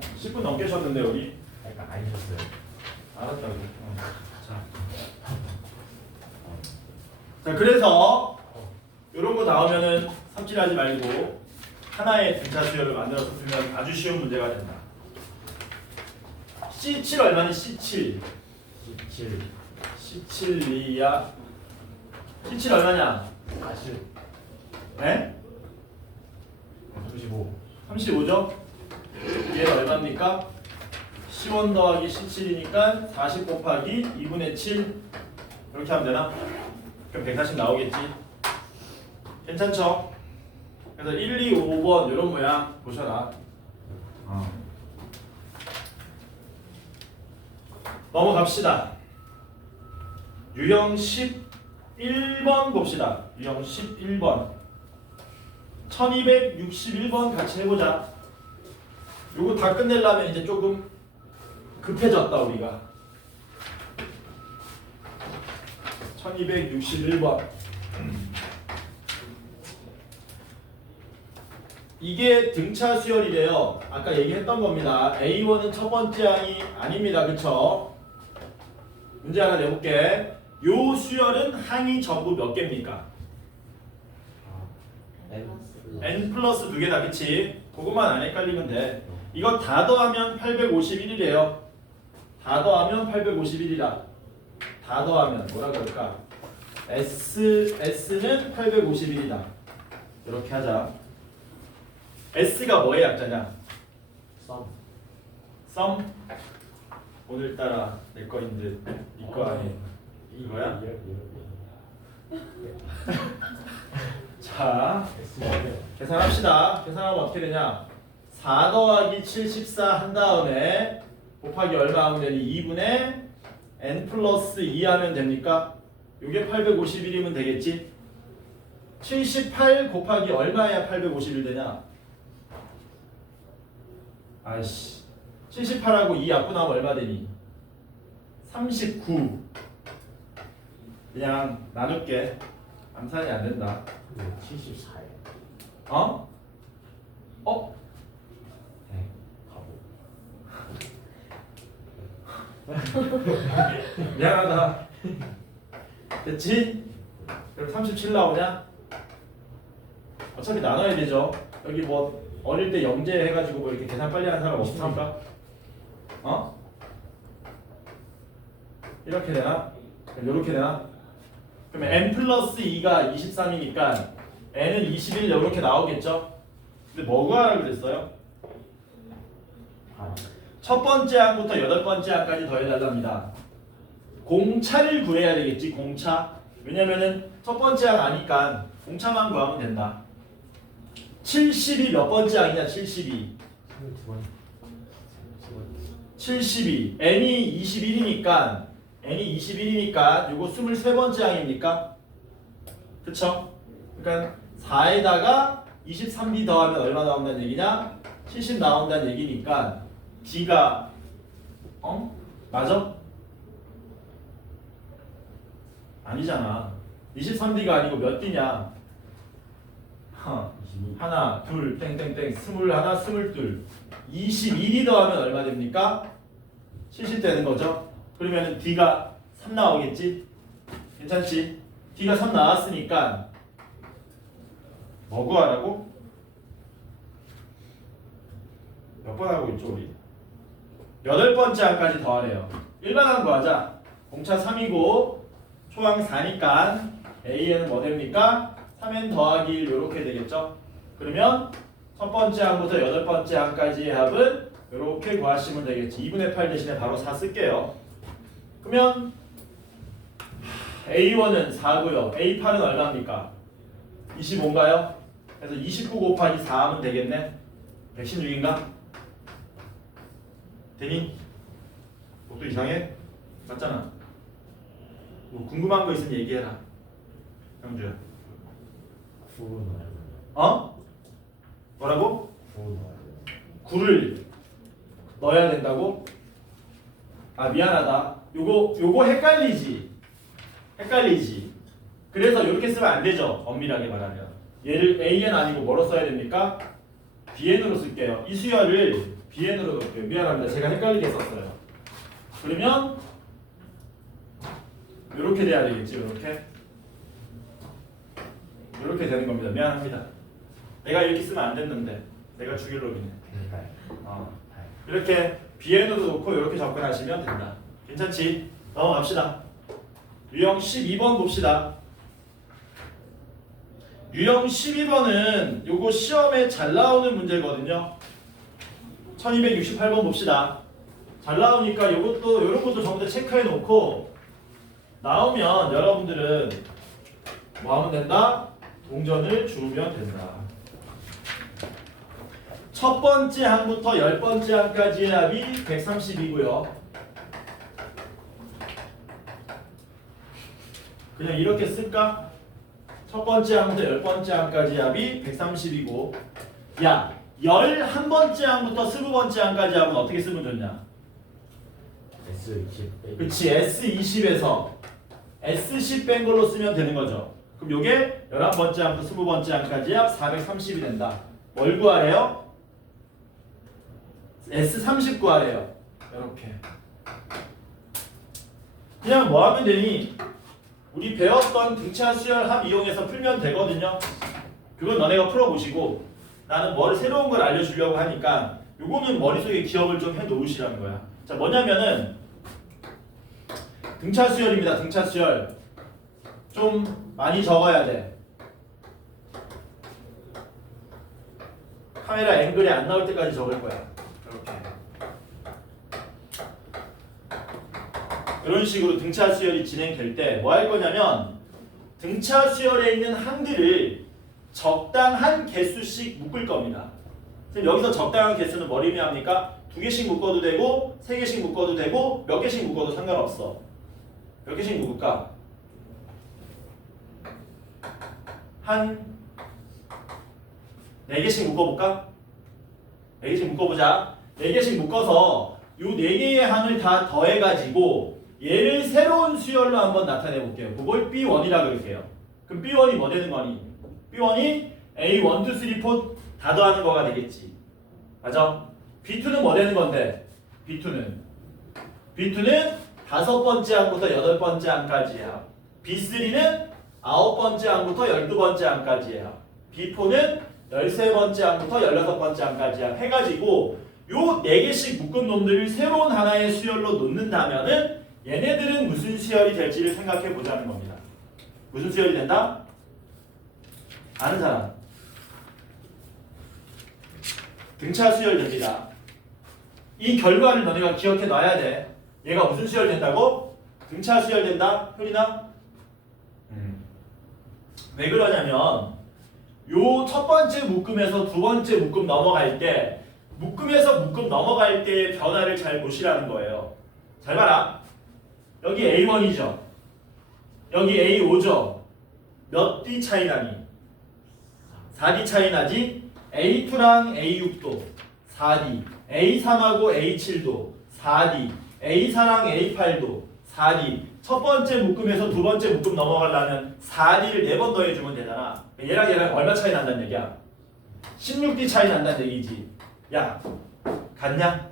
10분 넘게 쉬었는데 우리. 약간 아니셨어요. 알았다고. 자, 그래서 이런 거 나오면은 삽질하지 말고 하나의 등차 수열을 만들어서 풀면 아주 쉬운 문제가 된다. C7 얼마니? C7. 17, C7이야. C7 얼마냐? 40, 네? 35, 35죠? 얘는 얼마입니까? C1 더하기 C7이니까 40 곱하기 2분의 7 이렇게 하면 되나? 그럼 140 나오겠지? 괜찮죠? 그래서 1, 2, 5번 이런 모양 보셔라. 넘어갑시다. 유형 11번 봅시다. 유형 11번 1261번 같이 해보자. 요거 다 끝내려면 이제 조금 급해졌다 우리가. 1261번 이게 등차 수열이래요. 아까 얘기했던 겁니다. A1은 첫 번째 항이 아닙니다. 그쵸? 문제 하나 내볼게. 요 수열은 항이 전부 몇 개입니까? n 플러스 2개다. 그치? 그것만 안 헷갈리면 돼. 이거 다 더하면 851이래요. 다 더하면 851이다. 다 더하면 뭐라 그럴까? S는 851이다. 이렇게 하자. S가 뭐의 약자냐? 썸, 썸? 오늘따라 내 거인 듯 네 거 아닌 이거야? 자, 계산합시다. 계산하면 어떻게 되냐? 4 더하기 74 한 다음에 곱하기 얼마 하면 되니? 2분의 n 플러스 2 하면 됩니까? 이게 851이면 되겠지? 78 곱하기 얼마야 851 되냐? 아이씨 78하고 2 약분하면 얼마 되니? 39. 그냥 나눌게. 암산이 안 된다. 74에 어? 어? 네, 가보. 미안하다. 됐지? 그럼 37 나오냐? 어차피 나눠야 되죠. 여기 뭐 어릴 때 영재 해가지고 뭐 이렇게 계산 빨리 하는 사람 없습니까? 어? 이렇게 되나? 이렇게 되나? 그러면 n 플러스 2가 23이니까 n은 21 이렇게 나오겠죠? 근데 뭐 구하라 그랬어요? 첫 번째 항부터 여덟 번째 항까지 더해달랍니다. 공차를 구해야 되겠지. 공차. 왜냐면은 첫 번째 항 아니까 공차만 구하면 된다. 70이 몇 번째 항이냐? 72. 72. n이 21이니까 요거 23번째 항입니까? 그쵸? 그러니까 4에다가 23b 더하면 얼마 나온다는 얘기냐? 70 나온다는 얘기니까 d가 맞아? 아니잖아. 23d가 아니고 몇 d냐? 하나, 둘, 땡땡땡, 21, 22. 21이 더하면 얼마 됩니까? 70 되는 거죠. 그러면 d가 3 나오겠지? 괜찮지? d가 3 나왔으니까 뭐 구하라고? 몇 번 하고 있죠 우리? 여덟 번째 항까지 더하래요. 일반항 구하자. 공차 3이고 초항 4니까 A에는 뭐 됩니까? 3n 더하기 1 이렇게 되겠죠? 그러면 첫 번째 항부터 여덟 번째 항까지의 합은 이렇게 구하시면 되겠지. 2분의 8 대신에 바로 4 쓸게요. 그러면 A1은 4고요. A8은 얼마입니까? 25인가요? 그래서 29 곱하기 4 하면 되겠네. 116인가? 되니? 목도 이상해? 맞잖아. 뭐 궁금한 거 있으면 얘기해라. 형주야. 9 넣어야 돼요. 어? 뭐라고? 9 넣어야 돼요. 9를 넣어야 된다고? 아 미안하다. 요거 헷갈리지. 그래서 이렇게 쓰면 안 되죠. 엄밀하게 말하면. 얘를 AN 아니고 뭐로 써야 됩니까? bn으로 쓸게요. 이 수열을 bn으로 넣을게요. 미안합니다. 제가 헷갈리게 썼어요. 그러면 이렇게 돼야 되겠지. 이렇게 되는 겁니다. 미안합니다. 내가 이렇게 쓰면 안 됐는데 내가 죽일 놈이네. 그러니까요. 이렇게 bn으로 놓고 이렇게 접근하시면 된다. 괜찮지? 넘어갑시다. 유형 12번 봅시다. 유형 12번은 요거 시험에 잘 나오는 문제거든요. 1268번 봅시다. 잘 나오니까 요것도 요런 것도 전부 다 체크해 놓고 나오면 여러분들은 뭐 하면 된다? 동전을 주면 된다. 첫 번째 항부터 10번째 항까지의 합이 130이고요. 그냥 이렇게 쓸까? 첫 번째 항부터 10번째 항까지 합이 130이고 야, 11번째 항부터 20번째 항까지 합은 어떻게 쓰면 좋냐? S20 그치, S20에서 S10 뺀 걸로 쓰면 되는 거죠. 그럼 요게 11번째 항부터 20번째 항까지 합 430이 된다. 뭘 구하래요? S30 구하래요. 이렇게 그냥 뭐 하면 되니? 우리 배웠던 등차 수열 합 이용해서 풀면 되거든요. 그건 너네가 풀어보시고 나는 뭘 새로운 걸 알려주려고 하니까 요거는 머릿속에 기억을 좀 해놓으시라는 거야. 자, 뭐냐면은 등차 수열입니다. 등차 수열 좀 많이 적어야 돼. 카메라 앵글이 안 나올 때까지 적을 거야. 이렇게 이런 식으로 등차 수열이 진행될 때 뭐 할 거냐면 등차 수열에 있는 항들을 적당한 개수씩 묶을 겁니다. 그럼 여기서 적당한 개수는 뭘 의미합니까? 2개씩 묶어도 되고 3개씩 묶어도 되고 몇 개씩 묶어도 상관없어. 몇 개씩 묶을까? 한 4개씩 묶어볼까? 4개씩 묶어보자. 4개씩 묶어서 요 4개의 항을 다 더해가지고 얘를 새로운 수열로 한번 나타내볼게요. 그걸 B1이라 그럴게요. 그럼 B1이 뭐 되는 거니? B1이 A1, 2, 3, 4 다 더하는 거가 되겠지. 맞아? B2는 뭐 되는 건데? B2는 5번째 항부터 8번째 항까지야. B3는 9번째 항부터 12번째 항까지야. B4는 13번째 항부터 16번째 항까지야. 해가지고 요 4개씩 묶은 놈들을 새로운 하나의 수열로 놓는다면은 얘네들은 무슨 수열이 될지를 생각해 보자는 겁니다. 무슨 수열이 된다? 아는 사람? 등차 수열 됩니다. 이 결과를 너네가 기억해 놔야 돼. 얘가 무슨 수열 된다고? 등차 수열 된다? 효리나? 왜 그러냐면 요 첫 번째 묶음에서 두 번째 묶음 넘어갈 때 묶음에서 묶음 넘어갈 때의 변화를 잘 보시라는 거예요. 잘 봐라. 여기 A1이죠. 여기 A5죠. 몇 D 차이 나니? 4D 차이 나지? A2랑 A6도 4D, A3하고 A7도 4D, A4랑 A8도 4D. 첫 번째 묶음에서 두 번째 묶음 넘어가려면 4D를 4번 더해주면 되잖아. 얘랑 얼마 차이 난다는 얘기야? 16D 차이 난다는 얘기지. 야, 같냐?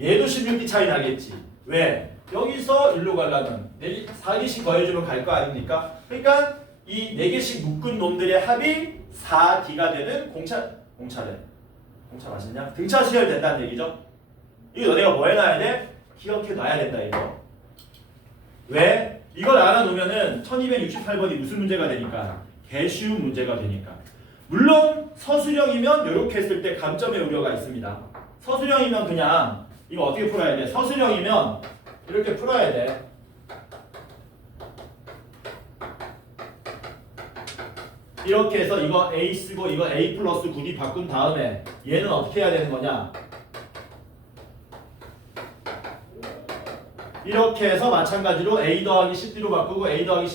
얘도 16D 차이 나겠지. 왜? 여기서 일로 가려면 4개씩 더해주면 갈 거 아닙니까? 그러니까 이 4개씩 묶은 놈들의 합이 4D가 되는 공차래. 공차 맞았냐? 등차 수열 된다는 얘기죠. 이거 너네가 뭐 해놔야 돼? 기억해 놔야 된다 이거. 왜? 이걸 알아놓으면은 1268번이 무슨 문제가 되니까? 개쉬운 문제가 되니까. 물론 서술형이면 이렇게 했을 때 감점의 우려가 있습니다. 서술형이면 그냥 이거 어떻게 풀어야 돼? 서술형이면 이렇게 풀어야 돼. 이렇게 해서 이거 A 쓰고 이거 A 플러스 9D 바꾼 다음에 얘는 어떻게 해야 되는 거냐? 이렇게 해서 마찬가지로 A 더하기 10D로 바꾸고 A 더하기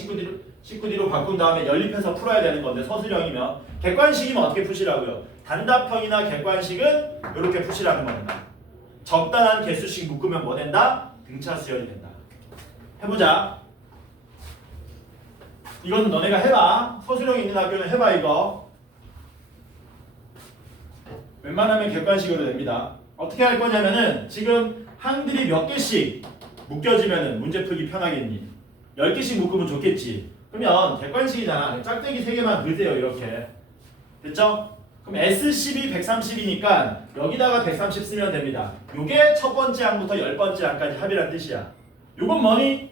19D로 바꾼 다음에 연립해서 풀어야 되는 건데 서술형이면 객관식이면 어떻게 푸시라고요? 단답형이나 객관식은 이렇게 푸시라는 겁니다. 적당한 개수씩 묶으면 뭐 된다? 등차 수열이 된다. 해보자. 이건 너네가 해봐. 서술형이 있는 학교는 해봐 이거. 웬만하면 객관식으로 냅니다. 어떻게 할 거냐면은 지금 항들이 몇 개씩 묶여지면은 문제 풀기 편하겠니? 10개씩 묶으면 좋겠지. 그러면 객관식이잖아. 짝대기 3개만 그으세요. 이렇게. 됐죠? 그럼 S12 130이니까 여기다가 130 쓰면 됩니다. 요게 첫 번째 항부터 10번째 항까지 합이란 뜻이야. 요건 뭐니?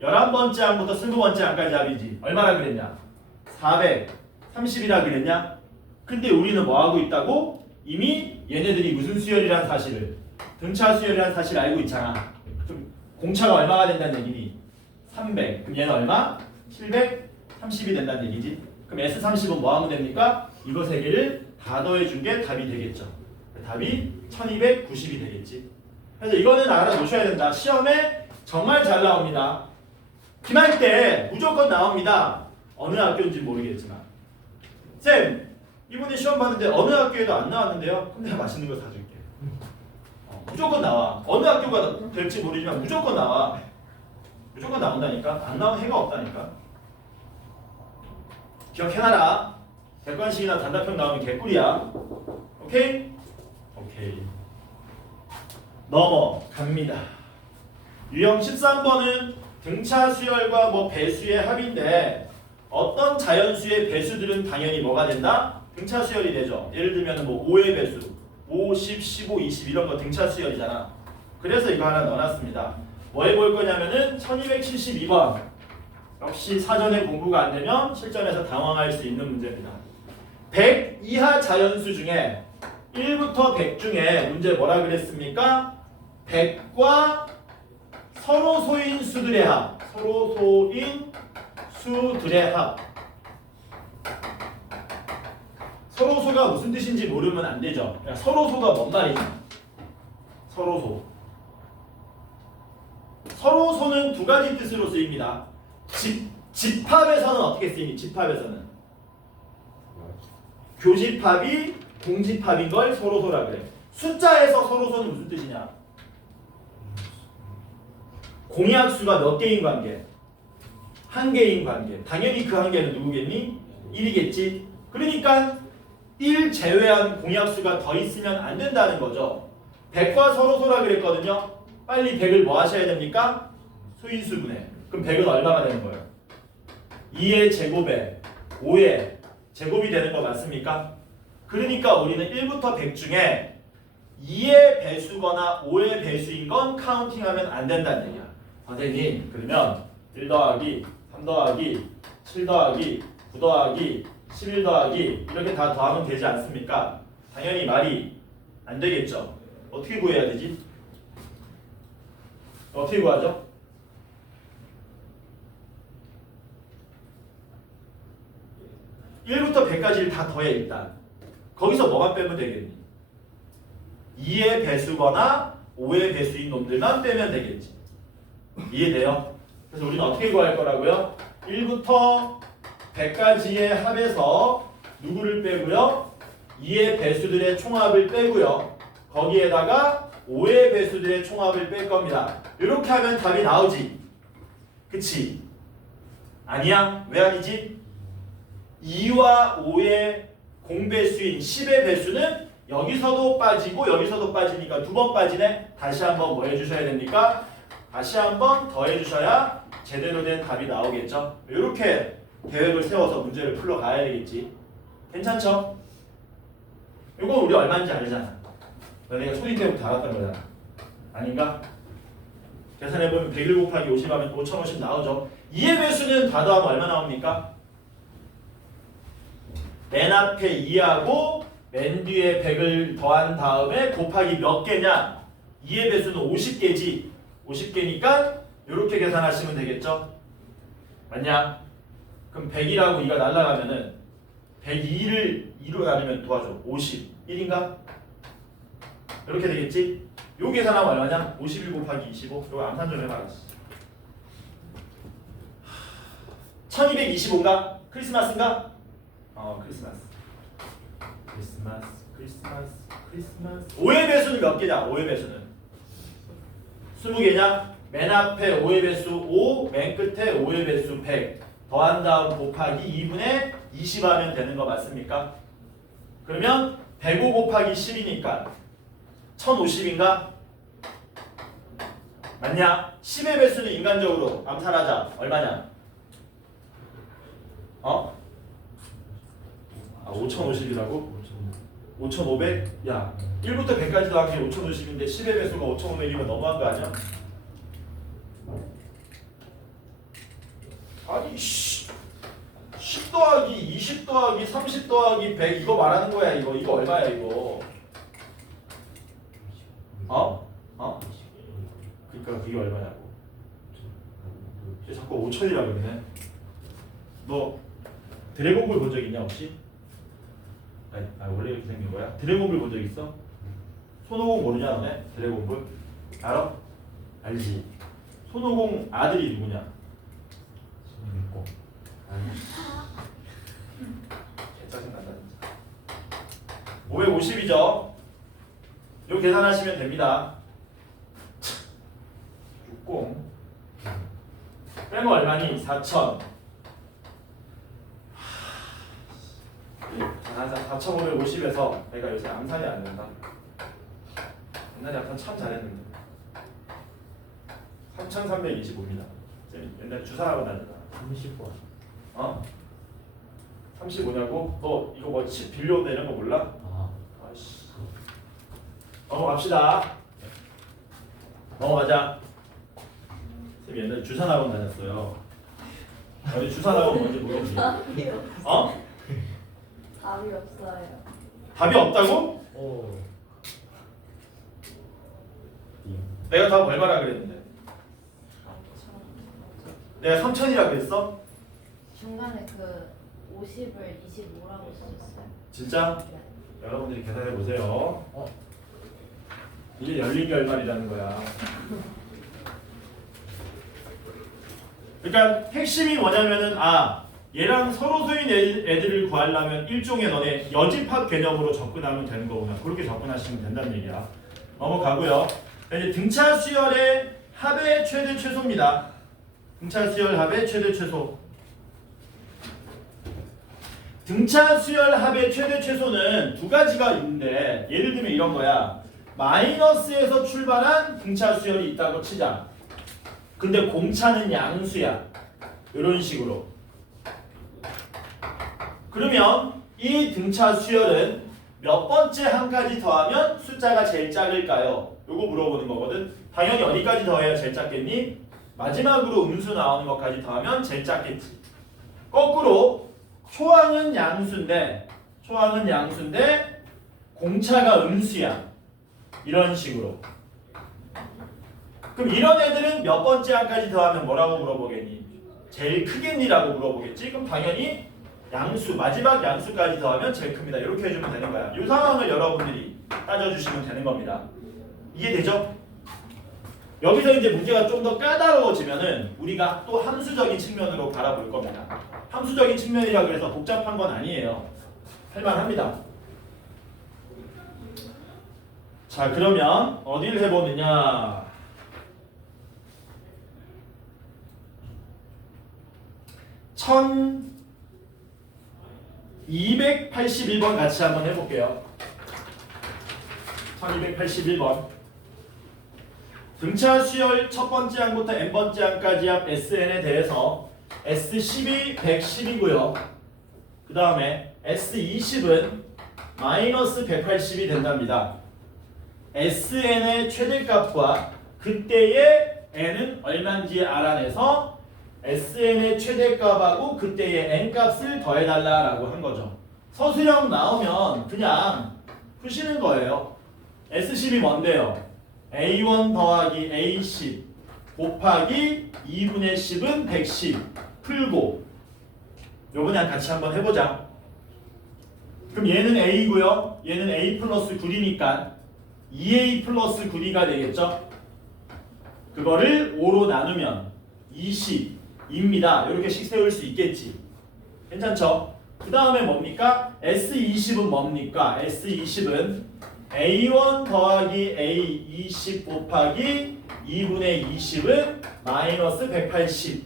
11번째 항부터 20번째 항까지 합이지. 얼마나 그랬냐? 430이라 그랬냐? 근데 우리는 뭐 하고 있다고? 이미 얘네들이 무슨 수열이란 사실을, 등차 수열이란 사실을 알고 있잖아. 그럼 공차가 얼마가 된다는 얘기니? 300. 그럼 얘는 얼마? 730이 된다는 얘기지. 그럼 S30은 뭐 하면 됩니까? 이거 세 개를 다 더해준 게 답이 되겠죠. 답이 1290이 되겠지. 그래서 이거는 알아놓으셔야 된다. 시험에 정말 잘 나옵니다. 기말 때 무조건 나옵니다. 어느 학교인지 모르겠지만. 쌤, 이번에 시험 봤는데 어느 학교에도 안 나왔는데요? 그럼 내가 맛있는 거 사줄게. 무조건 나와. 어느 학교가 될지 모르지만 무조건 나와. 무조건 나온다니까. 안 나온 해가 없다니까. 기억해놔라. 객관식이나 단답형 나오면 개꿀이야. 오케이? 오케이. 넘어갑니다. 유형 13번은 등차 수열과 뭐 배수의 합인데 어떤 자연수의 배수들은 당연히 뭐가 된다? 등차 수열이 되죠. 예를 들면 뭐 5의 배수, 5, 10, 15, 20 이런 거 등차 수열이잖아. 그래서 이거 하나 넣어놨습니다. 뭐 해볼 거냐면은 1272번. 역시 사전에 공부가 안 되면 실전에서 당황할 수 있는 문제입니다. 100 이하 자연수 중에 1부터 100 중에 문제 뭐라 그랬습니까? 100과 서로 소인 수들의 합. 서로 소인 수들의 합. 서로소가 무슨 뜻인지 모르면 안 되죠. 서로소가 뭔 말이냐? 서로소. 서로소는 두 가지 뜻으로 쓰입니다. 집합에서는 어떻게 쓰이니? 집합에서는 교집합이 공집합인 걸 서로소라 그래. 숫자에서 서로소는 무슨 뜻이냐? 공약수가 몇 개인 관계? 한 개인 관계. 당연히 그 한 개는 누구겠니? 1이겠지. 그러니까 1 제외한 공약수가 더 있으면 안 된다는 거죠. 100과 서로소라 그랬거든요. 빨리 100을 뭐 하셔야 됩니까? 수인수분해. 그럼 100은 얼마가 되는 거예요? 2의 제곱에 5의 제곱이 되는 거 맞습니까? 그러니까 우리는 1부터 100 중에 2의 배수거나 5의 배수인 건 카운팅하면 안 된다는 얘기야. 선생님, 그러면 1 더하기 3 더하기 7 더하기 9 더하기 11 더하기 이렇게 다 더하면 되지 않습니까? 당연히 말이 안 되겠죠. 어떻게 구해야 되지? 어떻게 구하죠? (1부터 100까지를) 다 더해 일단. 거기서 뭐만 빼면 되겠니? 2의 배수거나 5의 배수인 놈들만 빼면 되겠지. 이해돼요? 그래서 우리는 어떻게 구할 거라고요? 1부터 100까지의 합에서 누구를 빼고요? 2의 배수들의 총합을 빼고요. 거기에다가 5의 배수들의 총합을 뺄 겁니다. 이렇게 하면 답이 나오지. 그치? 아니야? 왜 아니지? 2와 5의 공배수인 10의 배수는 여기서도 빠지고 여기서도 빠지니까 두 번 빠지네. 다시 한번 뭐 해주셔야 됩니까? 다시 한번 더 해주셔야 제대로 된 답이 나오겠죠. 이렇게 계획을 세워서 문제를 풀러 가야 되겠지. 괜찮죠? 이건 우리 얼마인지 알잖아. 내가 초딩 때부터 알았던 거잖아. 아닌가? 계산해보면 101 곱하기 50 하면 5050 나오죠. 2의 배수는 다 더하면 얼마 나옵니까? 맨 앞에 2하고 맨 뒤에 100을 더한 다음에 곱하기 몇 개냐? 2의 배수는 50개지. 50개니까 이렇게 계산하시면 되겠죠? 맞냐? 그럼 100이라고 2가 날라가면은 102를 2로 나누면 도와줘. 51인가? 이렇게 되겠지? 요 계산하면 얼마냐? 51 곱하기 25. 이거 암산 좀 해봐라. 1225인가? 크리스마스인가? 크리스마스. 5의 배수는 몇 개냐? 5의 배수는 20개냐? 맨 앞에 5의 배수 5, 맨 끝에 5의 배수 100 더한 다음 곱하기 2분의 20 하면 되는 거 맞습니까? 그러면 105 곱하기 10이니까 1050인가? 맞냐? 10의 배수는 인간적으로 암산하자 얼마냐? 어? 아 5050이라고? 5500? 야 1부터 100까지 더하기 5050인데 10의 배수가 5500이면 너무한 거 아니야? 아니 10 더하기 20 더하기 30 더하기 100 이거 말하는 거야. 이거 얼마야 이거? 어? 어? 그러니까 그게 얼마냐고. 쟤 자꾸 5천이라 그러네. 너 드래곤볼 본 적 있냐 혹시? 원래 이렇게 생긴 거야? 드래곤볼 본 적 있어? 손오공 모르냐 너네? 드래곤볼? 알아? 알지? 손오공 아들이 누구냐? 손있고 짜증난다 진짜. 550이죠? 이거 계산하시면 됩니다. 60 빼면 얼마니? 4000. 자, 4550에서 내가 요새 암산이 안 된다. 옛날에 암산 참 잘했는데 3325입니다. 옛날 주사하고 다녔잖아. 30번 어? 35냐고? 너 이거 뭐 칩 빌려온다 이런 거 몰라? 아 아이씨. 넘어갑시다. 넘어가자. 쌤 옛날에 주산학원 다녔어요. 어디 주산학원 뭔지 모르겠지? 답이 없- 어? 답이 없어요. 답이 없다고? 오 내가 답 얼마라 그랬는데? 내가 3000이라 그랬어? 중간에 그 50을 25라고 쓰셨어요. 진짜? 여러분들이 계산해 보세요. 이게 열린 결말이라는 거야. 그러니까 핵심이 뭐냐면은 얘랑 서로 소인 애들을 구하려면 일종의 너네 여집합 개념으로 접근하면 되는 거구나. 그렇게 접근하시면 된다는 얘기야. 넘어가고요. 이제 등차 수열의 합의 최대 최소입니다. 등차 수열 합의 최대 최소. 등차 수열 합의 최대 최소는 두 가지가 있는데 예를 들면 이런 거야. 마이너스에서 출발한 등차 수열이 있다고 치자. 근데 공차는 양수야. 이런 식으로. 그러면 이 등차 수열은 몇 번째 한까지 더하면 숫자가 제일 작을까요? 요거 물어보는 거거든. 당연히 어디까지 더해야 제일 작겠니? 마지막으로 음수 나오는 것까지 더하면 제일 작겠지. 거꾸로 초항은 양수인데 공차가 음수야. 이런 식으로. 그럼 이런 애들은 몇 번째 항까지 더하면 뭐라고 물어보겠니? 제일 크겠니라고 물어보겠지? 그럼 당연히 양수, 마지막 양수까지 더하면 제일 큽니다. 이렇게 해주면 되는 거야. 이 상황을 여러분들이 따져주시면 되는 겁니다. 이해되죠? 여기서 이제 문제가 좀 더 까다로워지면은 우리가 또 함수적인 측면으로 바라볼 겁니다. 함수적인 측면이라 그래서 복잡한 건 아니에요. 할만합니다. 자, 그러면 어디를 해보느냐? 천 281번 같이 한번 해볼게요. 1281번. 등차 수열 첫 번째 항부터 n번째 항까지 합 SN에 대해서 S12, 110이고요. 그 다음에 S20은 마이너스 180이 된답니다. SN의 최대값과 그때의 n은 얼마인지 알아내서 SN의 최대값하고 그때의 n값을 더해달라고 한 거죠. 서술형 나오면 그냥 푸시는 거예요. S10이 뭔데요? A1 더하기 A10 곱하기 2분의 10은 110 풀고 요번에 같이 한번 해보자. 그럼 얘는 A고요. 얘는 A 플러스 9이니까 2A 플러스 9D가 되겠죠? 그거를 5로 나누면 20입니다. 이렇게씩 세울 수 있겠지. 괜찮죠? 그 다음에 뭡니까? S20은 뭡니까? S20은 A1 더하기 A20 곱하기 2분의 20은 마이너스 180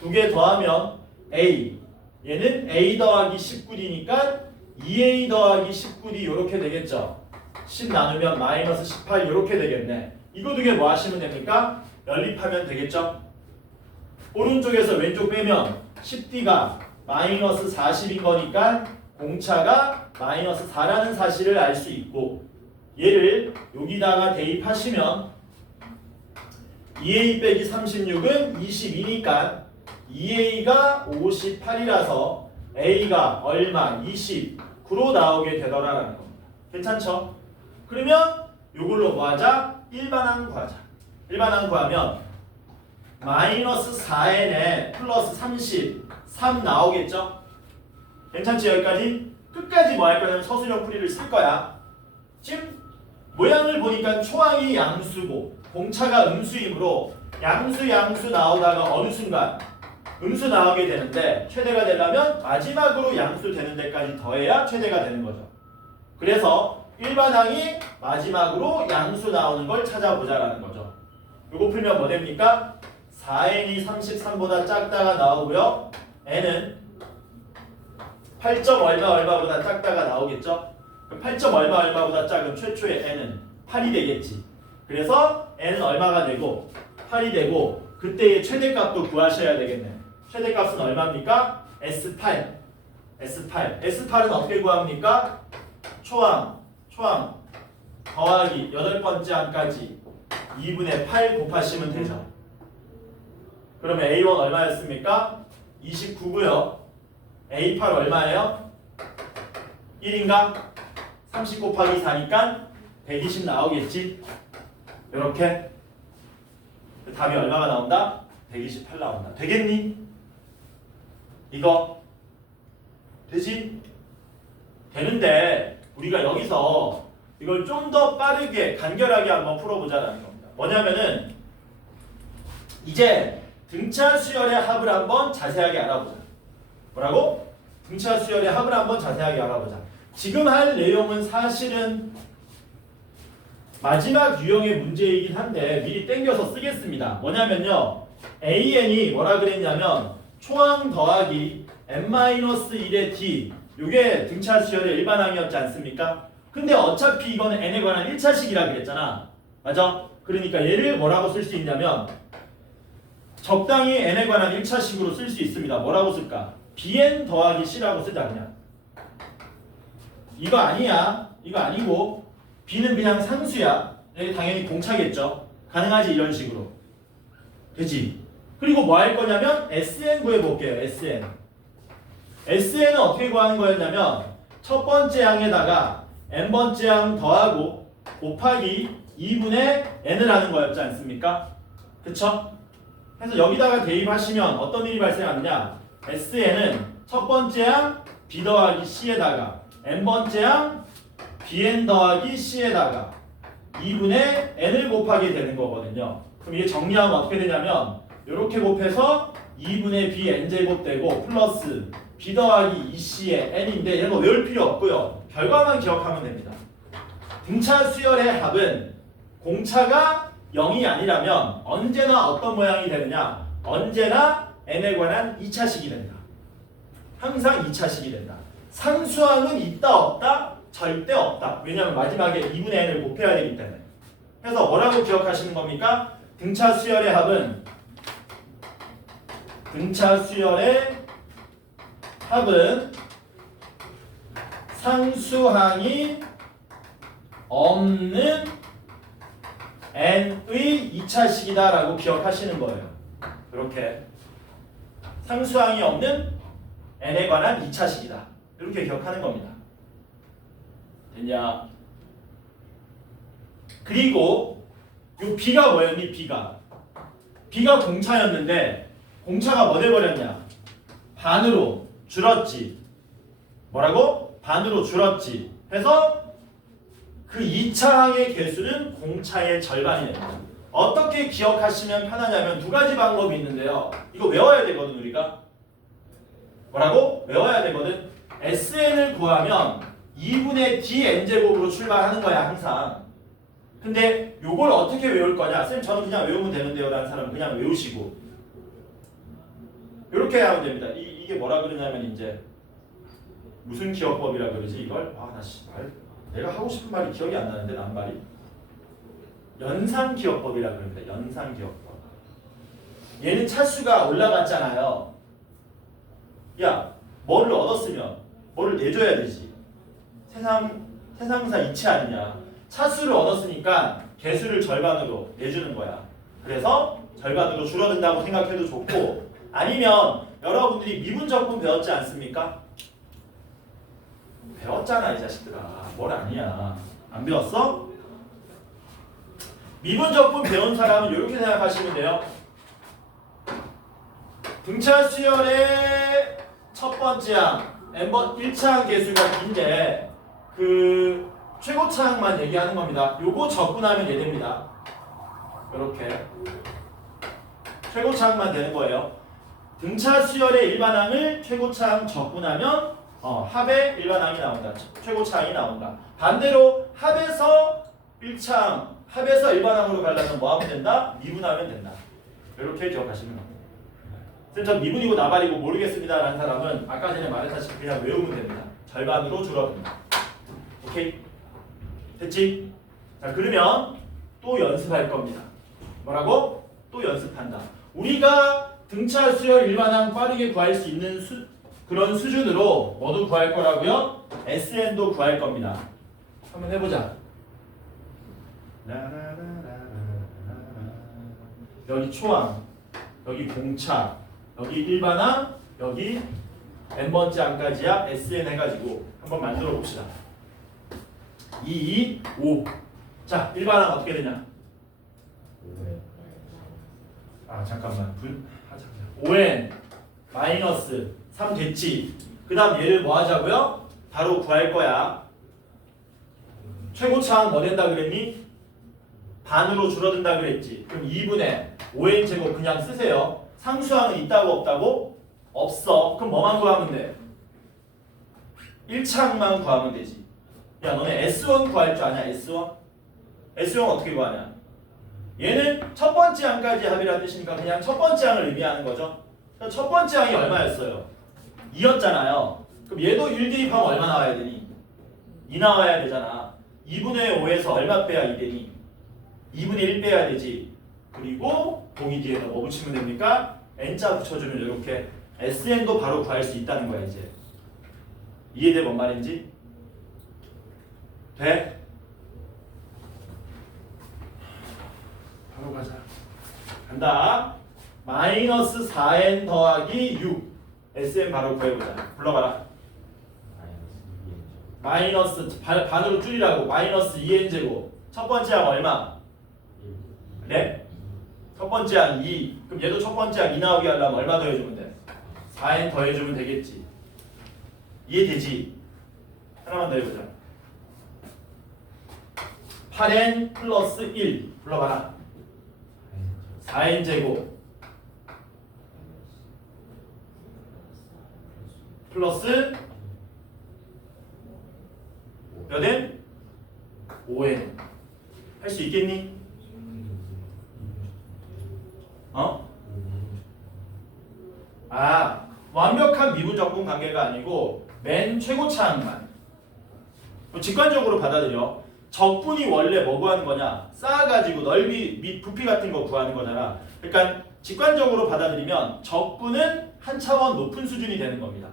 두 개 더하면 A 얘는 A 더하기 19이니까 2a 더하기 19d 이렇게 되겠죠. 10 나누면 마이너스 18 이렇게 되겠네. 이거 두 개 뭐 하시면 됩니까? 연립하면 되겠죠. 오른쪽에서 왼쪽 빼면 10d가 마이너스 40인 거니까 공차가 마이너스 4라는 사실을 알 수 있고, 얘를 여기다가 대입하시면 2a 빼기 36은 22니까 2a가 58이라서 a가 얼마? 29로 나오게 되더라라는 겁니다. 괜찮죠? 그러면 이걸로 뭐 하자? 일반항 구하자. 일반항 구하면 마이너스 4n에 플러스 33 나오겠죠? 괜찮지? 여기까지? 끝까지 뭐 할 거냐면 서술형 풀이를 쓸 거야. 지금 모양을 보니까 초항이 양수고 공차가 음수이므로 양수 나오다가 어느 순간 음수 나오게 되는데, 최대가 되려면 마지막으로 양수 되는 데까지 더해야 최대가 되는 거죠. 그래서 일반항이 마지막으로 양수 나오는 걸 찾아보자라는 거죠. 이거 풀면 뭐 됩니까? 4n이 33보다 작다가 나오고요. n은 8점 얼마보다 작다가 나오겠죠. 그럼 8점 얼마보다 작은 최초의 n은 8이 되겠지. 그래서 n은 얼마가 되고 8이 되고, 그때의 최대값도 구하셔야 되겠네. 최대값은 얼마입니까? S8은 어떻게 구합니까? 초항 더하기 8번째 항까지 2분의 8 곱하시면 되죠. 그러면 A1 얼마였습니까? 29고요. A8 얼마예요? 1인가? 30 곱하기 4니까 120 나오겠지? 이렇게 답이 얼마가 나온다? 128 나온다. 되겠니? 이거 되지? 되는데 우리가 여기서 이걸 좀 더 빠르게 간결하게 한번 풀어보자라는 겁니다. 뭐냐면은 이제 등차 수열의 합을 한번 자세하게 알아보자. 뭐라고? 등차 수열의 합을 한번 자세하게 알아보자. 지금 할 내용은 사실은 마지막 유형의 문제이긴 한데 미리 땡겨서 쓰겠습니다. 뭐냐면요, AN이 뭐라 그랬냐면 초항 더하기 n-1의 d, 이게 등차 수열의 일반항이었지 않습니까? 근데 어차피 이거는 n에 관한 1차식이라 그랬잖아. 맞아? 그러니까 얘를 뭐라고 쓸 수 있냐면 적당히 n에 관한 1차식으로 쓸 수 있습니다. 뭐라고 쓸까? bn 더하기 c라고 쓰자. 그냥 이거 아니야. 이거 아니고 b는 그냥 상수야. 여기 당연히 공차겠죠. 가능하지? 이런 식으로 되지? 그리고 뭐 할 거냐면 SN 구해볼게요. SN은 어떻게 구하는 거였냐면 첫 번째 항에다가 n번째 항 더하고 곱하기 2분의 n을 하는 거였지 않습니까? 그쵸? 그래서 여기다가 대입하시면 어떤 일이 발생하느냐, SN은 첫 번째 항 b 더하기 c에다가 n번째 항 bn 더하기 c에다가 2분의 n을 곱하게 되는 거거든요. 그럼 이게 정리하면 어떻게 되냐면 이렇게 곱해서 2분의 bn제곱 되고 플러스 b 더하기 2c의 n인데 이거 외울 필요 없고요. 결과만 기억하면 됩니다. 등차 수열의 합은 공차가 0이 아니라면 언제나 어떤 모양이 되느냐, 언제나 n에 관한 2차식이 된다. 항상 2차식이 된다. 상수항은 있다 없다? 절대 없다. 왜냐하면 마지막에 2분의 n을 곱해야 되기 때문에. 그래서 뭐라고 기억하시는 겁니까? 등차 수열의 합은 상수항이 없는 n의 2차식이다 라고 기억하시는 거예요. 이렇게 상수항이 없는 n에 관한 2차식이다. 이렇게 기억하는 겁니다. 됐냐? 그리고 요 b가 뭐였니? b가 공차였는데 공차가 뭐 돼버렸냐? 반으로 줄었지. 뭐라고? 반으로 줄었지. 그래서 그 2차항의 개수는 공차의 절반이 됩니다. 어떻게 기억하시면 편하냐면 두 가지 방법이 있는데요. 이거 외워야 되거든 우리가. 뭐라고? 외워야 되거든. SN을 구하면 2분의 dn제곱으로 출발하는 거야 항상. 근데 요걸 어떻게 외울 거냐? 쌤 저는 그냥 외우면 되는데요 라는 사람은 그냥 외우시고 이렇게 하면 됩니다. 이게 뭐라 그러냐면 이제 무슨 기억법이라 그러지 이걸? 내가 하고 싶은 말이 기억이 안 나는데 남발이 연산 기억법이라 그럽니다. 연산 기억법. 얘는 차수가 올라갔잖아요. 야, 뭐를 얻었으면 뭐를 내줘야 되지. 세상사 이치 아니냐. 차수를 얻었으니까 개수를 절반으로 내주는 거야. 그래서 절반으로 줄어든다고 생각해도 좋고, 아니면 여러분들이 미분적분 배웠지 않습니까? 배웠잖아 이 자식들아. 뭘 아니야. 안 배웠어? 미분적분 배운 사람은 이렇게 생각하시면 돼요. 등차 수열의 첫 번째 항, N번 1차항 개수가 긴데 그 최고차항만 얘기하는 겁니다. 요거 적분하면 얘됩니다. 이렇게 최고차항만 되는 거예요. 등차 수열의 일반항을 최고차항 적분하면 합의 일반항이 나온다. 최고차항이 나온다. 반대로 합에서 1차항, 합에서 일반항으로 가려면 뭐 하면 된다? 미분하면 된다. 이렇게 기억하시면 됩니다. 쌤, 저 미분이고 나발이고 모르겠습니다 라는 사람은 아까 전에 말했다시피 그냥 외우면 됩니다. 절반으로 줄어든다. 오케이? 됐지? 자, 그러면 또 연습할 겁니다. 뭐라고? 또 연습한다. 우리가 등차 수열 일반항 빠르게 구할 수 있는 그런 수준으로 뭐도 구할 거라고요? SN도 구할 겁니다. 한번 해보자. 여기 초항, 여기 공차, 여기 일반항, 여기 n번째 항까지야 SN 해가지고 한번 만들어 봅시다. 2, 5. 자, 일반항 어떻게 되냐? 잠깐만. 5n 마이너스 3 됐지. 그 다음 얘를 뭐 하자고요? 바로 구할 거야. 최고차항 뭐 된다 그랬니? 반으로 줄어든다 그랬지. 그럼 2분의 5n 제곱 그냥 쓰세요. 상수항은 있다고 없다고? 없어. 그럼 뭐만 구하면 돼? 1차항만 구하면 되지. 야, 너네 S1 구할 줄 아냐? S1? S1 어떻게 구하냐? 얘는 첫 번째 항까지 합이라는 뜻이니까 그냥 첫 번째 항을 의미하는 거죠. 첫 번째 항이 얼마였어요? 2였잖아요. 그럼 얘도 1 대입하면 얼마 나와야 되니? 2 나와야 되잖아. 2분의 5에서 얼마 빼야 2 되니? 2분의 1 빼야 되지. 그리고 공이 뒤에서 뭐 붙이면 됩니까? n자 붙여주면 이렇게 SN도 바로 구할 수 있다는 거야 이제. 이해돼 뭔 말인지? 돼? 바로 가자. 간다. 마이너스 4n 더하기 6. SN 바로 구해보자. 불러봐라. 마이너스 반으로 줄이라고. 마이너스 2n 제곱. 첫 번째 항 얼마? 네? 첫 번째 항 2. 그럼 얘도 첫 번째 항 2 나오게 하려면 얼마 더해주면 돼? 4n 더해주면 되겠지. 이해되지? 하나만 더 해보자. 8n 플러스 1. 불러봐라. 4n 제곱 플러스 몇 n? 5n. 할 수 있겠니? 완벽한 미분적분 관계가 아니고 맨 최고차항만. 직관적으로 받아들여. 적분이 원래 뭐 구하는 거냐? 쌓아가지고 넓이 및 부피 같은 거 구하는 거잖아. 그러니까 직관적으로 받아들이면 적분은 한 차원 높은 수준이 되는 겁니다.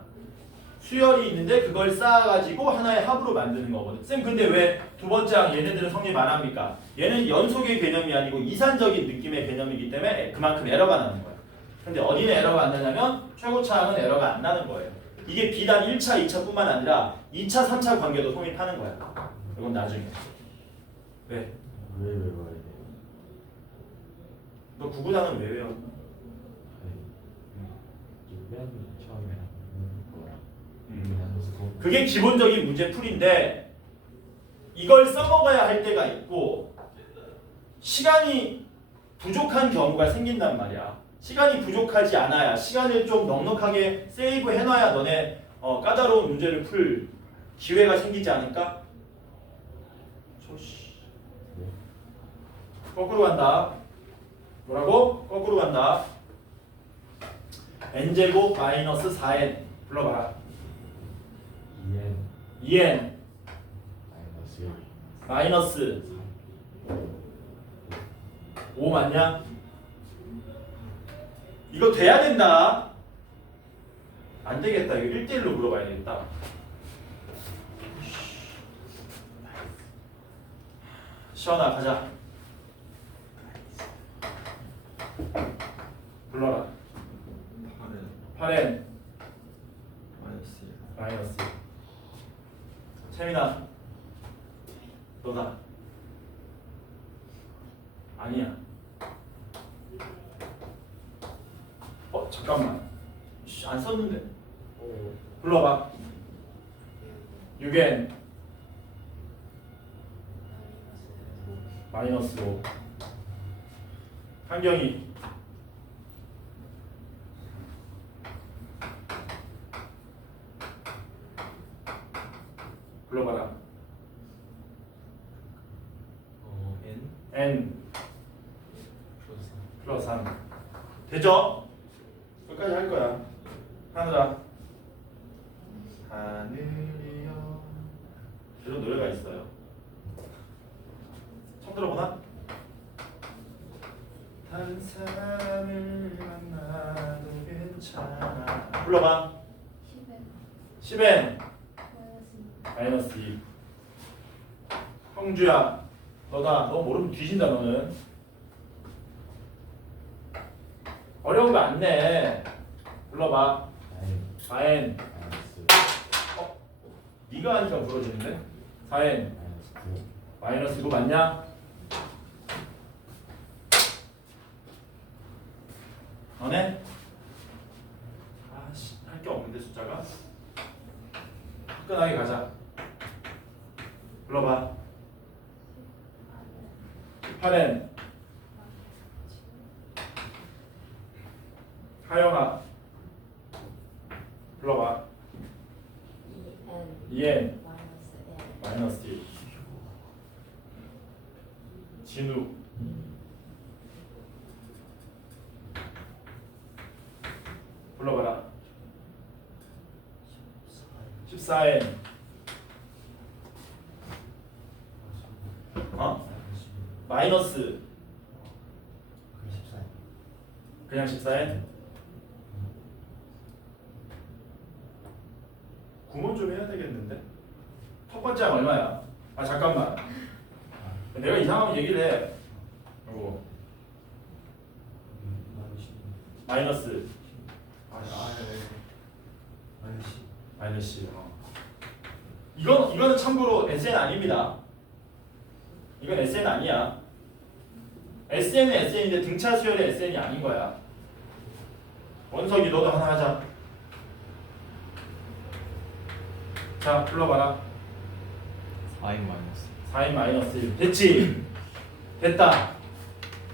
수열이 있는데 그걸 쌓아가지고 하나의 합으로 만드는 거거든. 쌤, 근데 왜 두 번째 항 얘네들은 성립 안 합니까? 얘는 연속의 개념이 아니고 이산적인 느낌의 개념이기 때문에 그만큼 에러가 나는 거야. 근데 어디는 에러가 안 나냐면 최고차항은 에러가 안 나는 거예요. 이게 비단 1차, 2차뿐만 아니라 2차, 3차 관계도 성립하는 거야. 이건 나중에. 왜? 왜 외워야 돼? 너 구구단은 왜 외워? 맨 처음에 거랑 그게 기본적인 문제 풀인데 이걸 써먹어야 할 때가 있고 시간이 부족한 경우가 생긴단 말이야. 시간이 부족하지 않아야 시간을 좀 넉넉하게 세이브 해놔야 너네 까다로운 문제를 풀 기회가 생기지 않을까? 거꾸로 간다. 뭐라고? 거꾸로 간다. n제곱 마이너스 4n 불러봐라. 2n 마이너스 마이너스 5 맞냐? 이거 돼야 된다. 안 되겠다. 이거 1대1로 물어봐야 되겠다. 시원아 가자. 불러라. 8n 마이너스 채민아 너다. 아니야. 잠깐만. 안 썼는데. 불러봐. 6n 마이너스 5 한경이 불러봐라. n 플러스 3 되죠? 끝까지 할 거야. 하늘아 하늘이여 이런 노래가 있어요. 처음 들어보나? 다른 사람을 만나도 괜찮아. 불러봐. 10n 마이너스 2 형주야 너다. 너 모르면 뒤진다. 너는 어려운 거 안 내. 불러봐. 4n 네가 하니까 부러지는데. 4n 마이너스 9 맞냐? 너네? 아씨 할 게 없는데 숫자가. 화끈하게 가자. 불러봐. 8n 하영아 불러봐. 2n 마이너스 1 진우 불러봐라. 14n 마이너스 그냥 14n 구분 좀 해야 되겠는데? 첫 번째 항 얼마야? 아 잠깐만. 내가 이상하면 얘기를 해. 이거 마이너스 마이너스 이거는 참고로 SN 아닙니다. 이건 SN 아니야. SN은 SN인데 등차 수열의 SN이 아닌 거야. 원석이 너도 하나 하자. 자 불러봐라. 4인 마이너스 4인 마이너스 1 됐지? 됐다.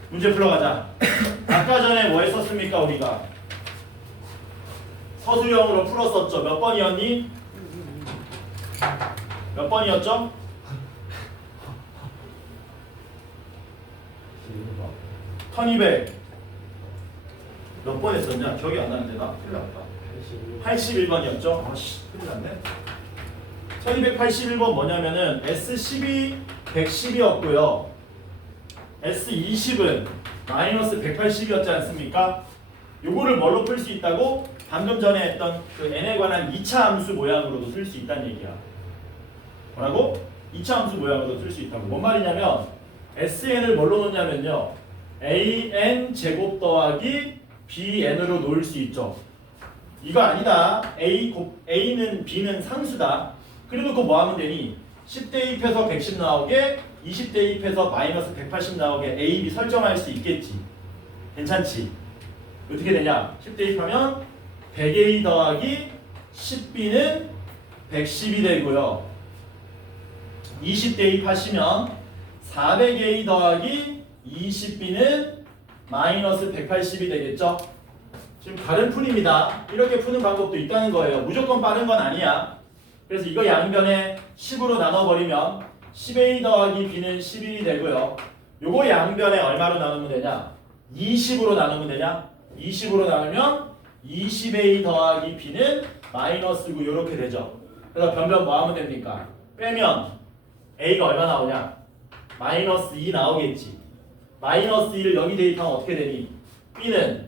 문제 풀러가자. 아까 전에 뭐 했었습니까 우리가? 서술형으로 풀었었죠. 몇 번이었니? 몇 번이었죠? 1200 몇 번 했었냐? 기억이 안 나는데 나 큰일 났다. 81번이었죠? 아씨 큰일 났네. 1281번 뭐냐면은 S12 110이었고요. S20은 마이너스 180이었지 않습니까? 요거를 뭘로 풀 수 있다고? 방금 전에 했던 그 n에 관한 2차 함수 모양으로도 쓸 수 있다는 얘기야. 뭐라고? 2차 함수 모양으로도 쓸 수 있다고. 뭔 말이냐면 SN을 뭘로 놓냐면요. AN 제곱 더하기 BN으로 놓을 수 있죠. 이거 아니다. A는 B는 상수다. 그래놓고 뭐 하면 되니? 10 대입해서 110 나오게 20 대입해서 마이너스 180 나오게 A, B 설정할 수 있겠지. 괜찮지? 어떻게 되냐? 10 대입하면 100A 더하기 10B는 110이 되고요. 20 대입하시면 400A 더하기 20B는 마이너스 180이 되겠죠? 지금 다른 풀입니다. 이렇게 푸는 방법도 있다는 거예요. 무조건 빠른 건 아니야. 그래서 이거 양변에 10으로 나눠버리면 10A 더하기 B는 11이 되고요. 요거 양변에 얼마로 나누면 되냐? 20으로 나누면 되냐? 20으로 나누면 20A 더하기 B는 마이너스 9 이렇게 되죠. 그래서 변변 뭐 하면 됩니까? 빼면 A가 얼마 나오냐? 마이너스 2 나오겠지. 마이너스 2를 여기 대입하면 어떻게 되니? B는